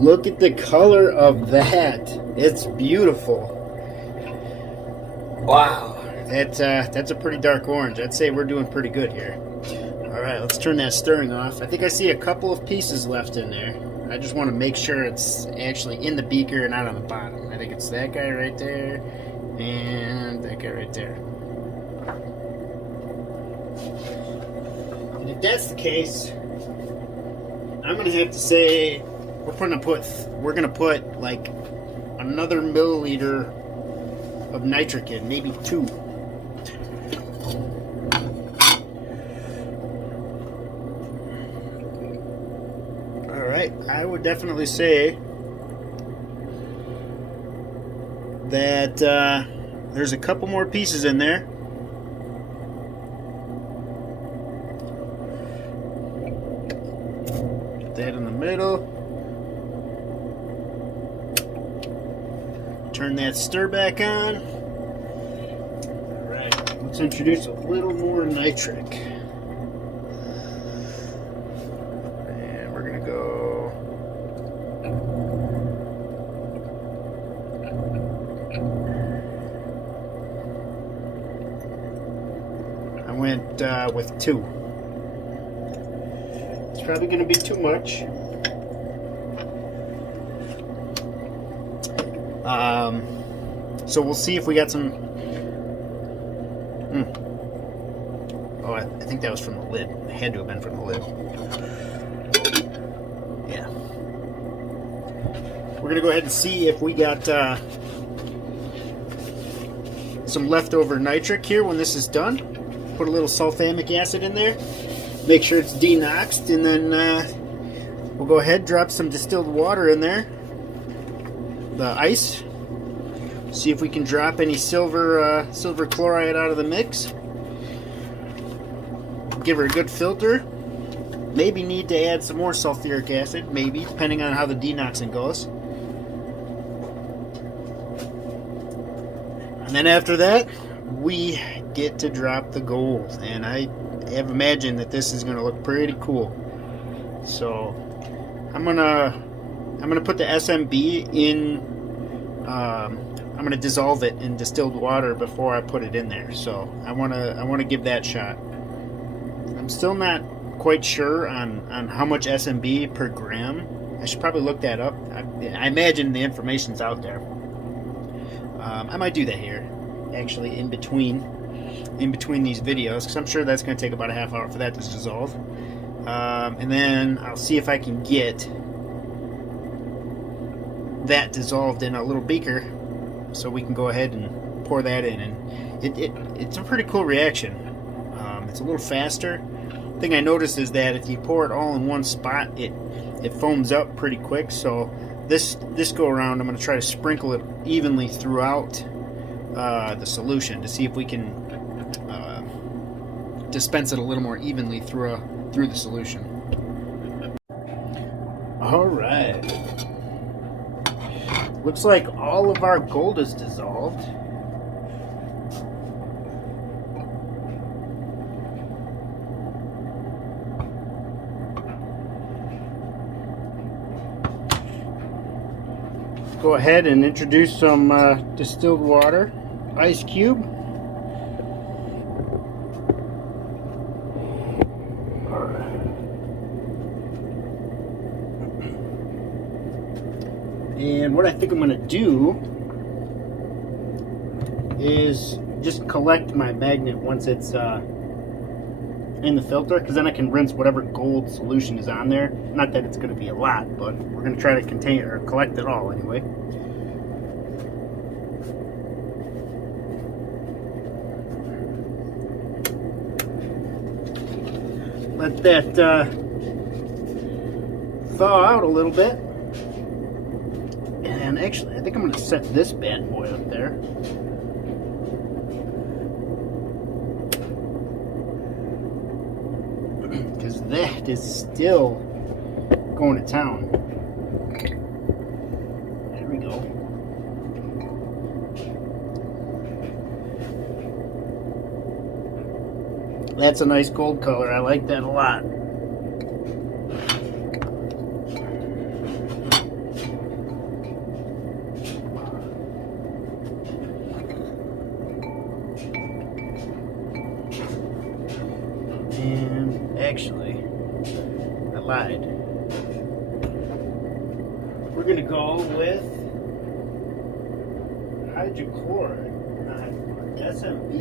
Look at the color of that. It's beautiful. Wow. That's a pretty dark orange. I'd say we're doing pretty good here. All right, let's turn that stirring off. I think I see a couple of pieces left in there. I just want to make sure it's actually in the beaker and not on the bottom. I think it's that guy right there and that guy right there. And if that's the case, I'm gonna have to say we're gonna put like another milliliter of nitric in, maybe 2. Alright, I would definitely say that there's a couple more pieces in there. Get that in the middle. Turn that stir back on. Alright, let's introduce a little more nitric. And we're going to go. I went with 2. It's probably going to be too much. So we'll see if we got some. Oh, I think that was from the lid. It had to have been from the lid. Yeah. We're gonna go ahead and see if we got some leftover nitric here when this is done. Put a little sulfamic acid in there. Make sure it's denoxed, and then we'll go ahead, drop some distilled water in there. The ice. See if we can drop any silver chloride out of the mix. Give her a good filter. Maybe need to add some more sulfuric acid, maybe, depending on how the denoxing goes. And then after that, we get to drop the gold. And I have imagined that this is going to look pretty cool. So I'm gonna put the SMB in. I'm gonna dissolve it in distilled water before I put it in there. So I wanna give that shot. I'm still not quite sure on how much SMB per gram. I should probably look that up. I imagine the information's out there. I might do that here, actually, in between these videos, because I'm sure that's going to take about a half hour for that to dissolve. And then I'll see if I can get that dissolved in a little beaker, so we can go ahead and pour that in. And it's a pretty cool reaction. It's a little faster. The thing I noticed is that if you pour it all in one spot, it foams up pretty quick. So this go around, I'm going to try to sprinkle it evenly throughout the solution to see if we can dispense it a little more evenly through the solution. All right. Looks like all of our gold is dissolved. Go ahead and introduce some distilled water, ice cube. And what I think I'm going to do is just collect my magnet once it's in the filter, because then I can rinse whatever gold solution is on there. Not that it's going to be a lot, but we're going to try to contain or collect it all anyway. Let that thaw out a little bit. And actually, I think I'm going to set this bad boy up there. Because that is still going to town. There we go. That's a nice gold color. I like that a lot. actually, I lied. We're gonna go with hydrochloride, not hydrochloride, SMB.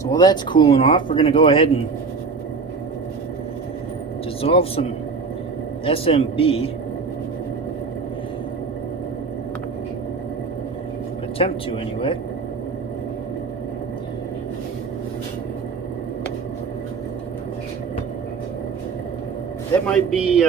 So while that's cooling off, we're gonna go ahead and dissolve some SMB. Attempt to anyway. That might be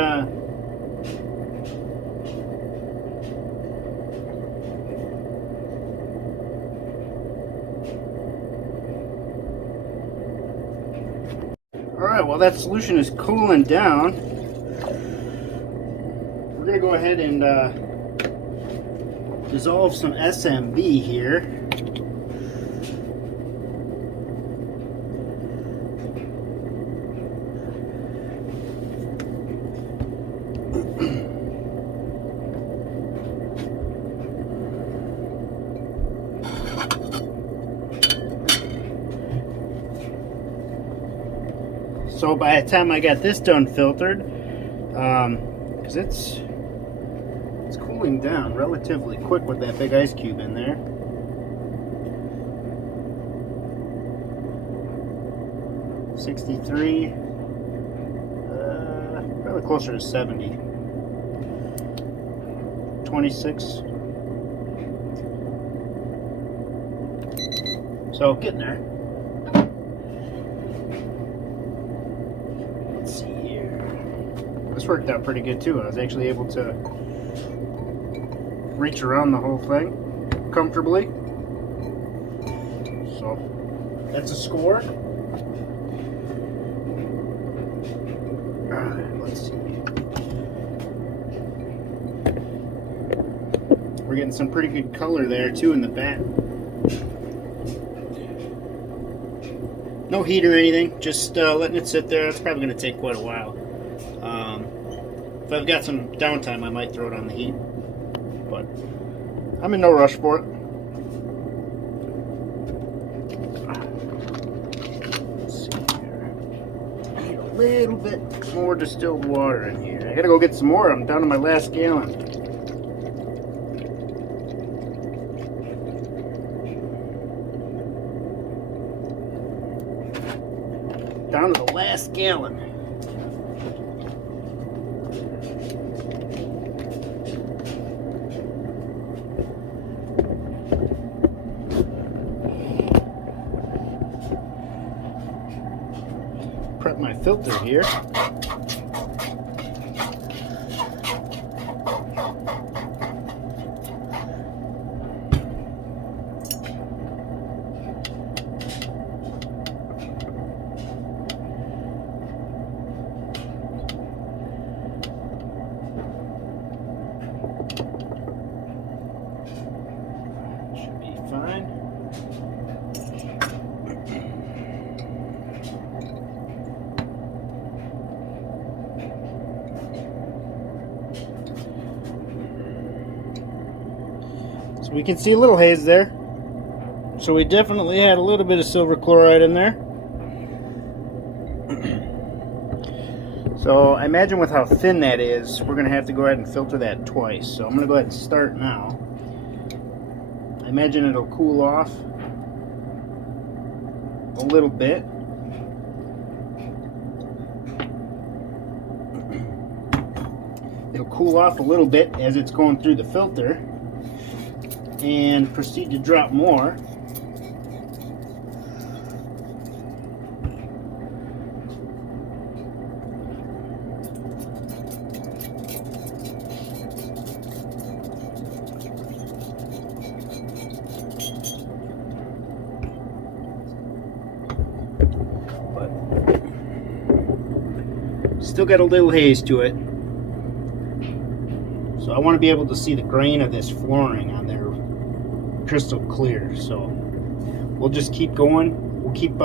alright, while that solution is cooling down, we're going to go ahead and dissolve some SMB here. So by the time I got this done filtered, because it's cooling down relatively quick with that big ice cube in there. $63, probably closer to 70. 26. So getting there. Let's see here. This worked out pretty good too. I was actually able to reach around the whole thing comfortably. So that's a score. Let's see. We're getting some pretty good color there too in the back. No heat or anything, just letting it sit there. It's probably going to take quite a while. If I've got some downtime, I might throw it on the heat, but I'm in no rush for it. Let's see here. I need a little bit more distilled water in here. I gotta go get some more. I'm down to my last gallon. Down to the last gallon. Prep my filter here. Fine. So we can see a little haze there. So we definitely had a little bit of silver chloride in there. So I imagine with how thin that is, we're going to have to go ahead and filter that twice. So I'm going to go ahead and start now. I imagine it'll cool off a little bit. It'll cool off a little bit as it's going through the filter, and proceed to drop more. Still got a little haze to it, so I want to be able to see the grain of this flooring on there crystal clear. So we'll just keep going. We'll keep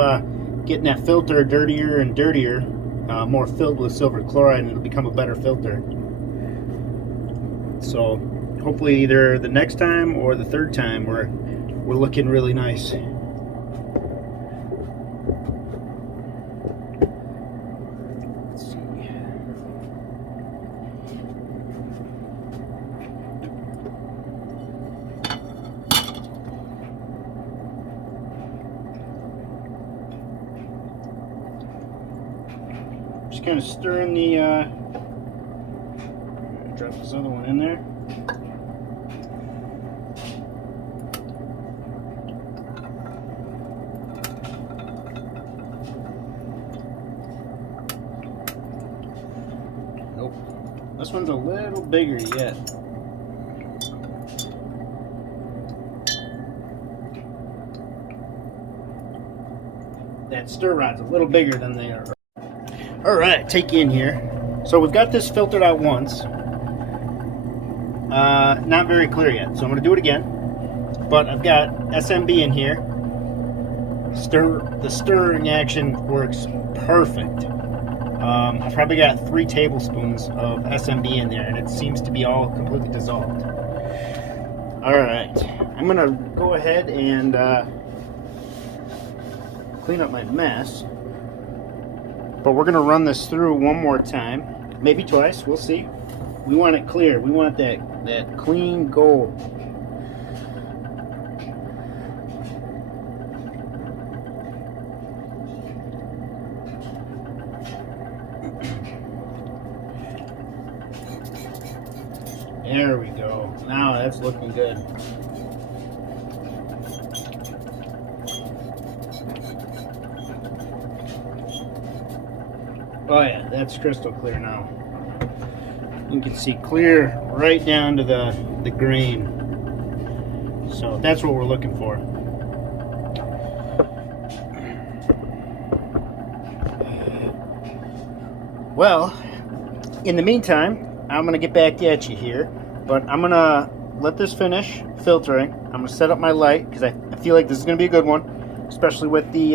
getting that filter dirtier and dirtier, more filled with silver chloride, and it'll become a better filter. So hopefully either the next time or the third time we're looking really nice. Let's see. Just kind of stirring the drop this other one in there. Nope. This one's a little bigger yet. That stir rod's a little bigger than they are. Alright, take you in here. So we've got this filtered out once. Not very clear yet, so I'm going to do it again. But I've got SMB in here. The stirring action works perfect. I've probably got 3 tablespoons of SMB in there, and it seems to be all completely dissolved. Alright, I'm going to go ahead and clean up my mess. But we're going to run this through one more time, maybe twice, we'll see. We want it clear. We want that clean gold. There we go. Now that's looking good. Oh yeah, that's crystal clear now. You can see clear right down to the grain. So that's what we're looking for. Well, in the meantime, I'm going to get back at you here, but I'm going to let this finish filtering. I'm going to set up my light because I feel like this is going to be a good one, especially with the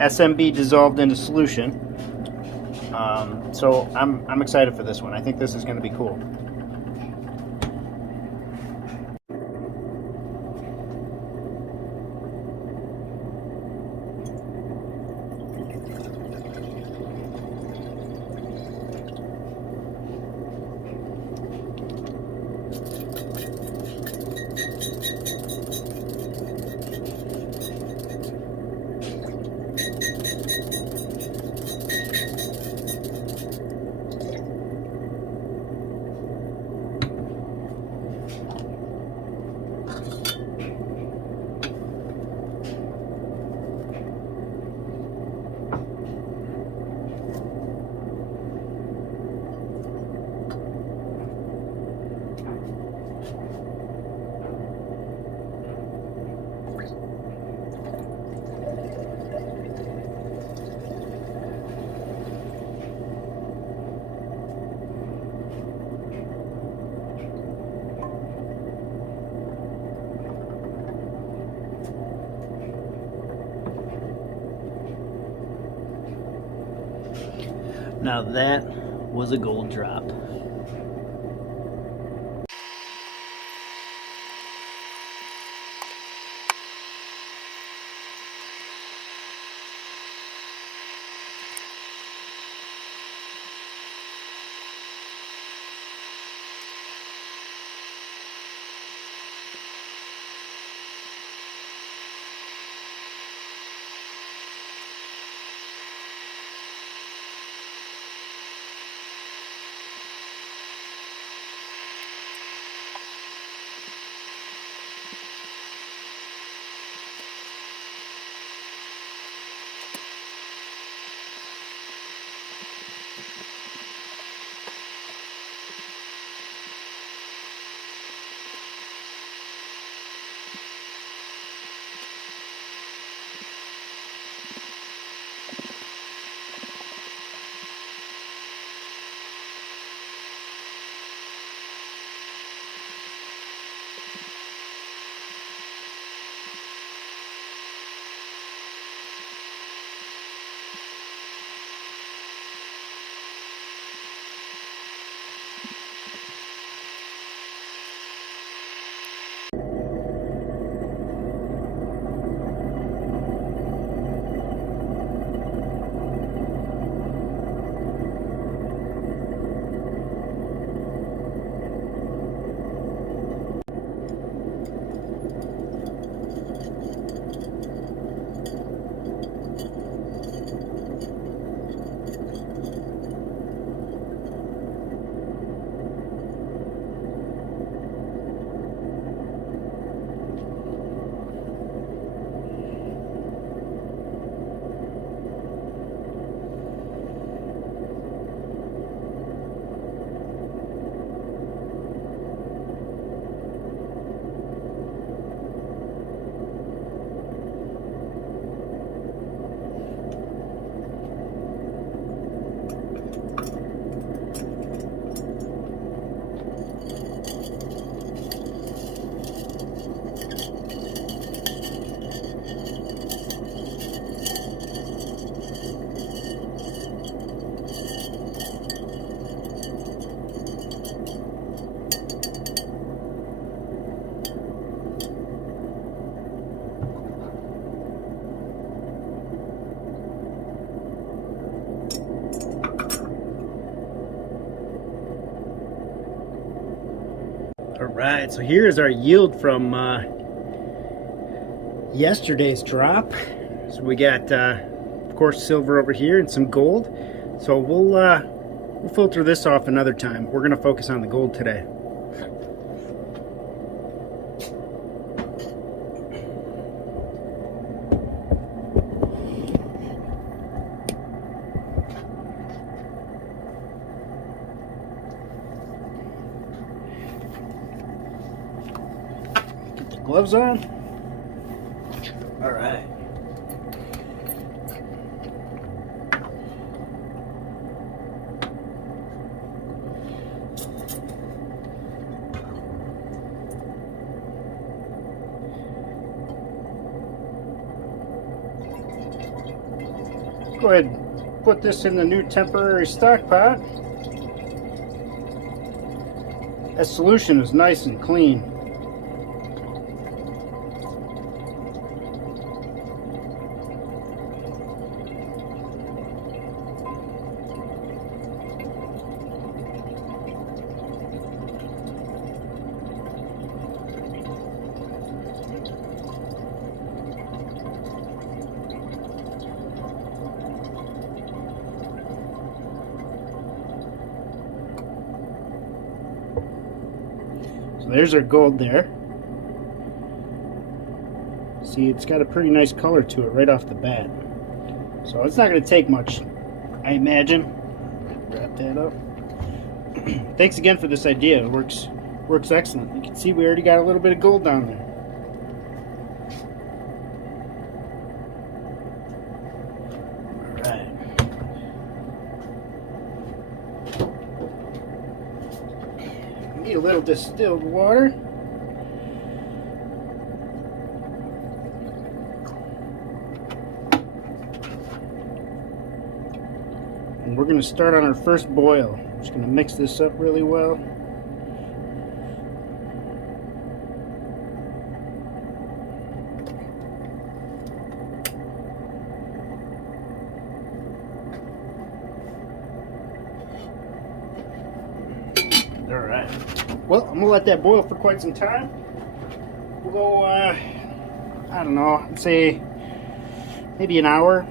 SMB dissolved into solution. So I'm excited for this one. I think this is going to be cool. Now that was a gold drop. Alright, so here's our yield from yesterday's drop. So we got, of course, silver over here and some gold. So we'll filter this off another time. We're going to focus on the gold today. Get the gloves on. All right. Go ahead and put this in the new temporary stock pot. That solution is nice and clean. So there's our gold there. See, it's got a pretty nice color to it right off the bat. So it's not going to take much, I imagine. Wrap that up. Thanks again for this idea. It works excellent. You can see we already got a little bit of gold down there. Need a little distilled water. And we're going to start on our first boil. I'm just going to mix this up really well. Alright. Well, I'm going to let that boil for quite some time. We'll go, I don't know, I'd say maybe an hour.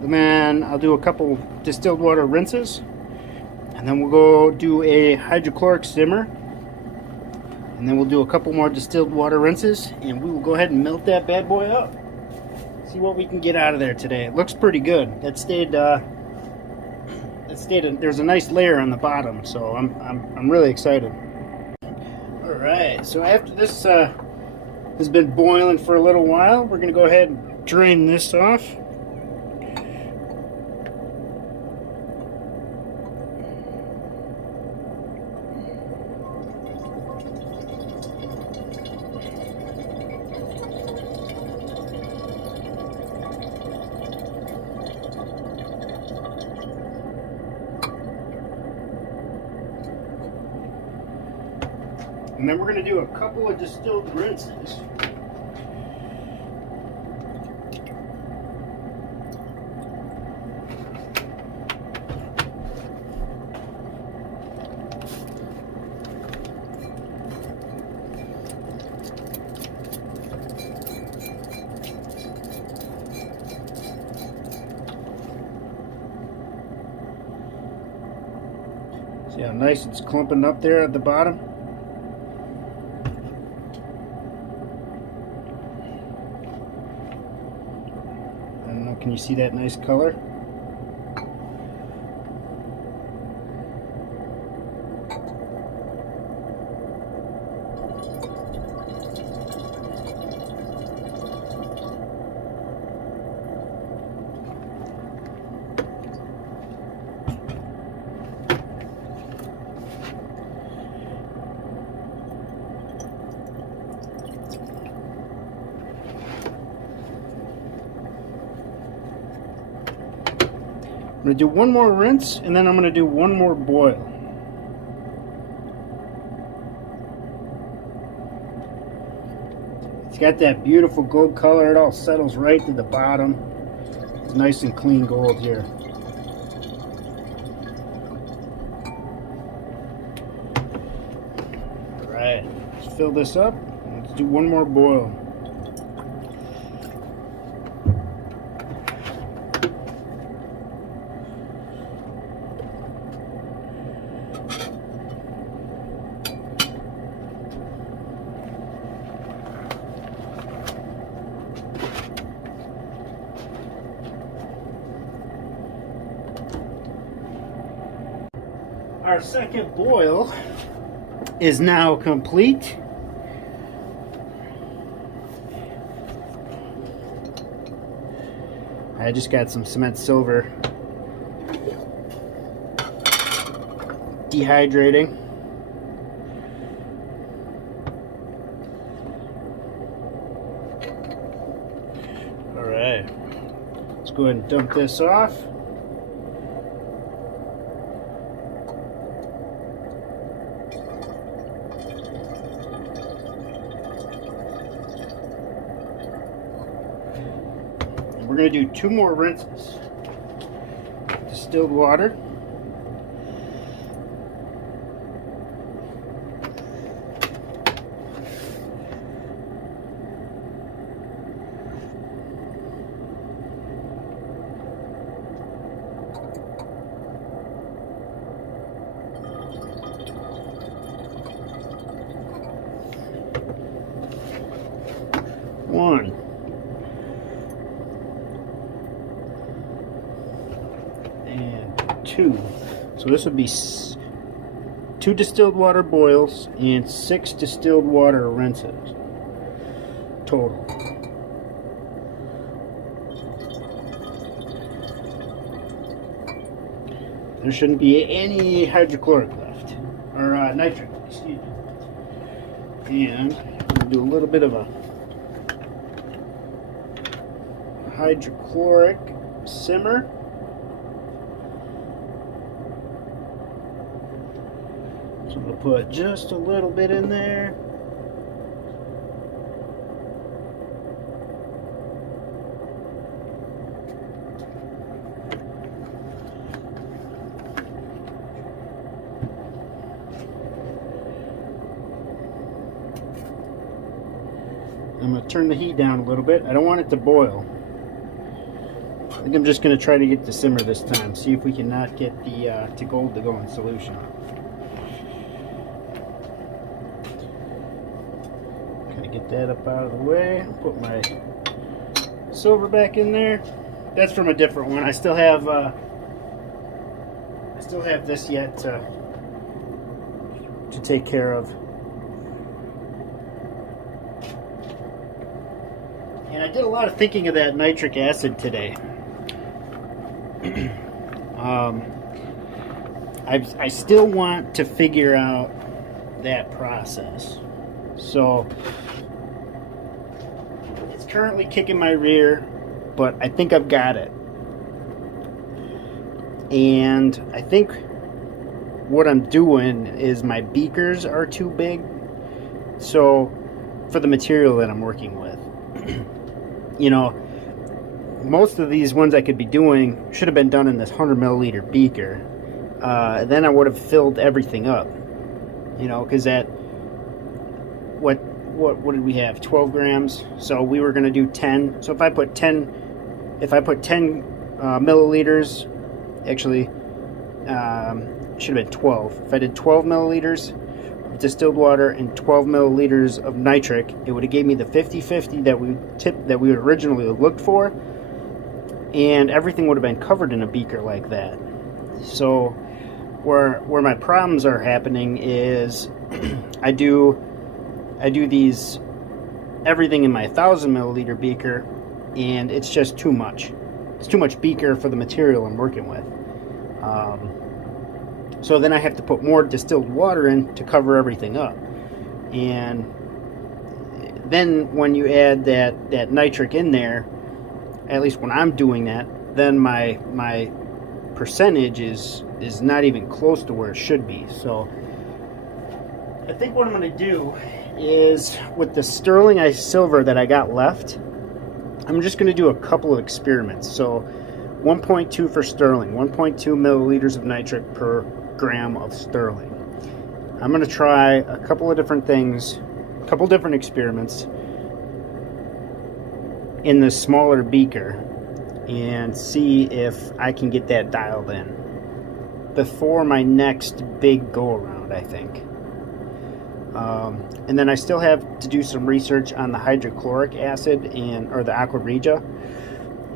And then I'll do a couple distilled water rinses. And then we'll go do a hydrochloric simmer. And then we'll do a couple more distilled water rinses. And we will go ahead and melt that bad boy up. See what we can get out of there today. It looks pretty good. That stayed, there's a nice layer on the bottom, so I'm really excited. Alright, so after this has been boiling for a little while, we're going to go ahead and drain this off. And then we're going to do a couple of distilled rinses. See how nice it's clumping up there at the bottom? Can you see that nice color? I'm going to do one more rinse, and then I'm going to do one more boil. It's got that beautiful gold color. It all settles right to the bottom. It's nice and clean gold here. All right. fill this up. Let's do one more boil. Our second boil is now complete. I just got some cement silver dehydrating. All right, let's go ahead and dump this off. We're going to do 2 more rinses. Distilled water. One. And 2. So this would be 2 distilled water boils and 6 distilled water rinses total. There shouldn't be any hydrochloric left, or nitric, excuse me. And I'm going to do a little bit of a hydrochloric simmer. So I'm going to put just a little bit in there. I'm going to turn the heat down a little bit. I don't want it to boil. I think I'm just going to try to get the simmer this time. See if we cannot get the gold to go in solution. Get that up out of the way. Put my silver back in there. That's from a different one. I still have this yet to take care of. And I did a lot of thinking of that nitric acid today. I still want to figure out that process. So it's currently kicking my rear, but I think I've got it. And I think what I'm doing is my beakers are too big. So for the material that I'm working with, you know, most of these ones I could be doing should have been done in this 100 milliliter beaker. Then I would have filled everything up, you know, because that, what did we have, 12 grams, so we were going to do 10. So if I put 10 milliliters, actually should have been 12. If I did 12 milliliters of distilled water and 12 milliliters of nitric, it would have gave me the 50-50 that we originally looked for, and everything would have been covered in a beaker like that. So where my problems are happening is I do these everything in my 1,000 milliliter beaker, and it's just too much. It's too much beaker for the material I'm working with. So then I have to put more distilled water in to cover everything up. And then when you add that nitric in there, at least when I'm doing that, then my percentage is not even close to where it should be. So I think what I'm going to do is, with the sterling silver that I got left, I'm just going to do a couple of experiments. So 1.2 for sterling, 1.2 milliliters of nitric per gram of sterling. I'm going to try a couple of different things couple different experiments in the smaller beaker and see if I can get that dialed in before my next big go around, I think. And then I still have to do some research on the hydrochloric acid or the aqua regia,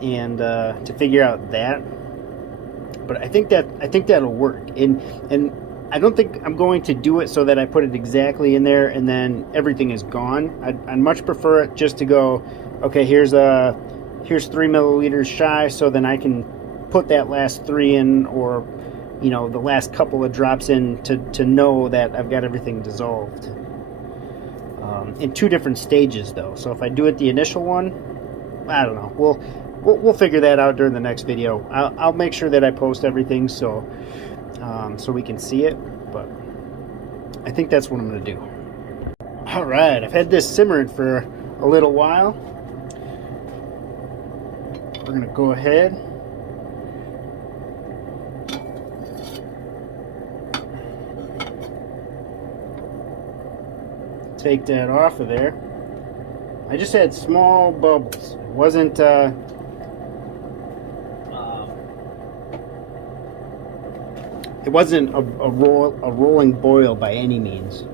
and to figure out that. But I think that'll work. And I don't think I'm going to do it so that I put it exactly in there and then everything is gone. I'd much prefer it just to go, okay, here's 3 milliliters shy, so then I can put that last 3 in, or the last couple of drops in to know that I've got everything dissolved. In 2 different stages though. So if I do it the initial one, I don't know. We'll figure that out during the next video. I'll make sure that I post everything so we can see it, but I think that's what I'm going to do. Alright, I've had this simmering for a little while. We're going to go ahead take that off of there. I just had small bubbles. It wasn't a rolling boil by any means,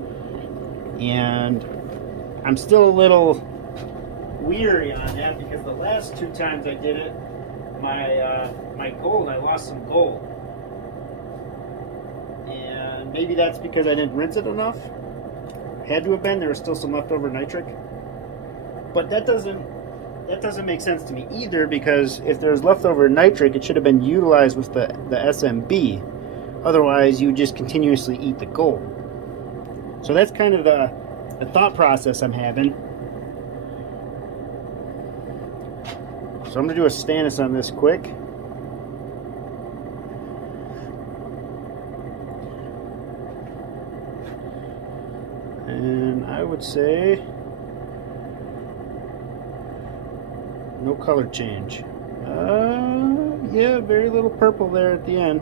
and I'm still a little weary on that because the last 2 times I did it, my gold, I lost some gold, and maybe that's because I didn't rinse it enough. Had to have been. There was still some leftover nitric, but that doesn't make sense to me either, because if there's leftover nitric, it should have been utilized with the SMB. Otherwise, you just continuously eat the gold. So that's kind of the thought process I'm having. So I'm going to do a stannous on this quick. And I would say no color change. Yeah, very little purple there at the end.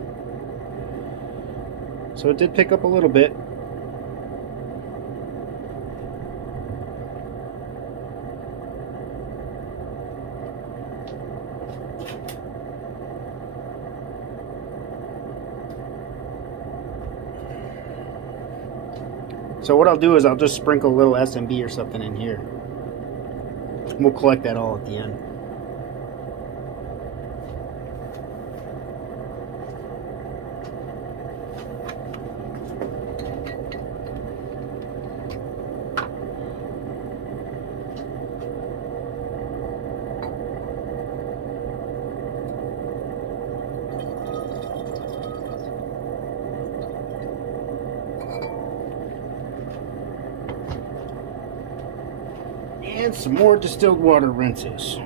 So it did pick up a little bit. So what I'll do is I'll just sprinkle a little SMB or something in here. We'll collect that all at the end. And some more distilled water rinses. I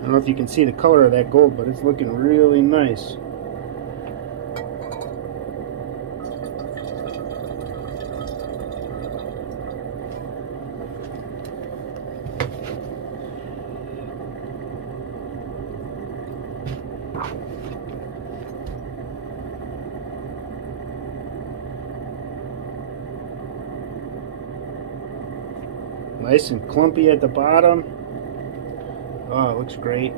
don't know if you can see the color of that gold, but it's looking really nice. Nice and clumpy at the bottom. Oh, it looks great.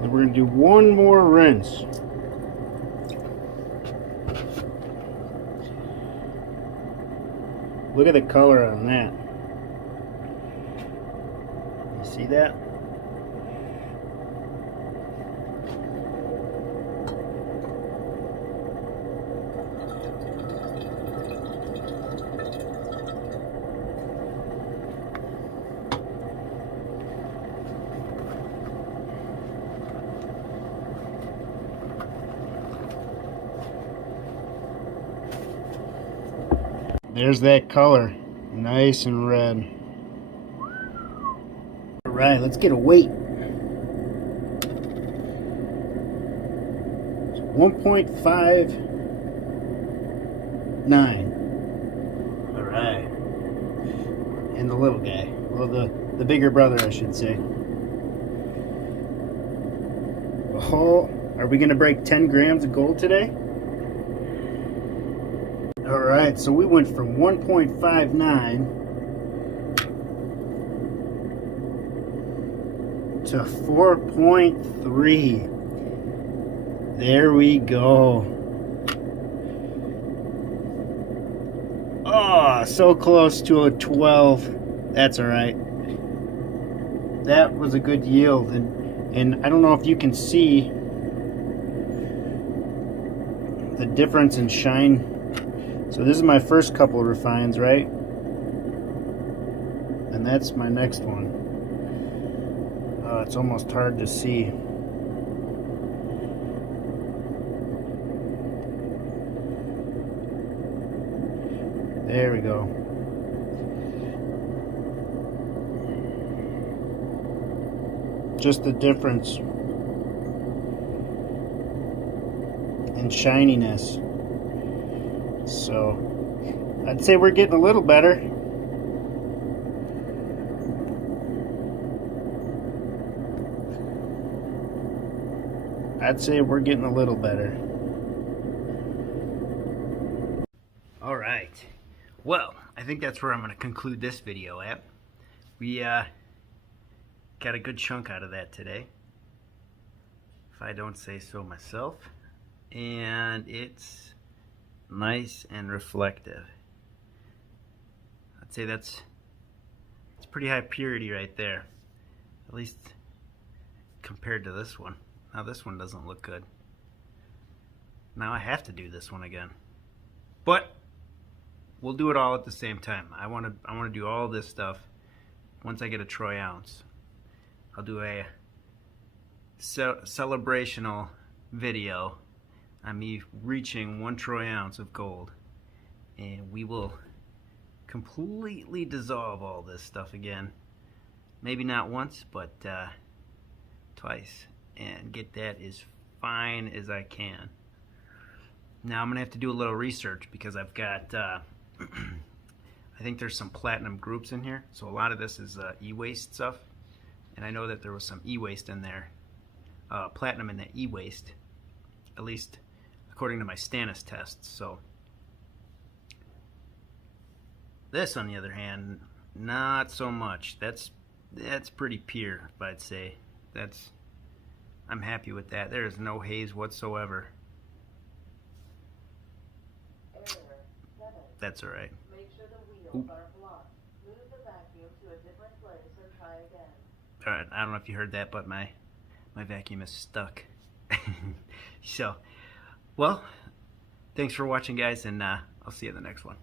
And we're going to do one more rinse. Look at the color on that. You see that? There's that color, nice and red. All right, let's get a weight. 1.5 4.9. All right. And the little guy. Well, the bigger brother, I should say. Oh, are we going to break 10 grams of gold today? All right, so we went from 1.59 to 4.3. There we go. Oh, so close to a 12. That's all right. That was a good yield, and I don't know if you can see the difference in shine. So this is my first couple of refines, right? And that's my next one. It's almost hard to see. There we go. Just the difference in shininess. So I'd say we're getting a little better. I'd say we're getting a little better. All right. Well, I think that's where I'm going to conclude this video at. We got a good chunk out of that today, if I don't say so myself. And it's nice and reflective. I'd say it's pretty high purity right there, at least compared to this one. Now this one doesn't look good. Now I have to do this one again, but we'll do it all at the same time. I want to do all this stuff once I get a troy ounce. I'll do a celebrational video on me reaching 1 troy ounce of gold, and we will completely dissolve all this stuff again. Maybe not once, but twice, and get that as fine as I can. Now I'm gonna have to do a little research because I've got I think there's some platinum groups in here, so a lot of this is e-waste stuff, and I know that there was some e-waste in there, platinum in the e-waste, at least according to my Stannis tests. So this, on the other hand, not so much. That's pretty pure, I'd say. I'm happy with that. There is no haze whatsoever. That's all right. Make sure the wheels are blocked. Move the vacuum to a different place and try again. All right, I don't know if you heard that, but my vacuum is stuck. So, well, thanks for watching, guys, and I'll see you in the next one.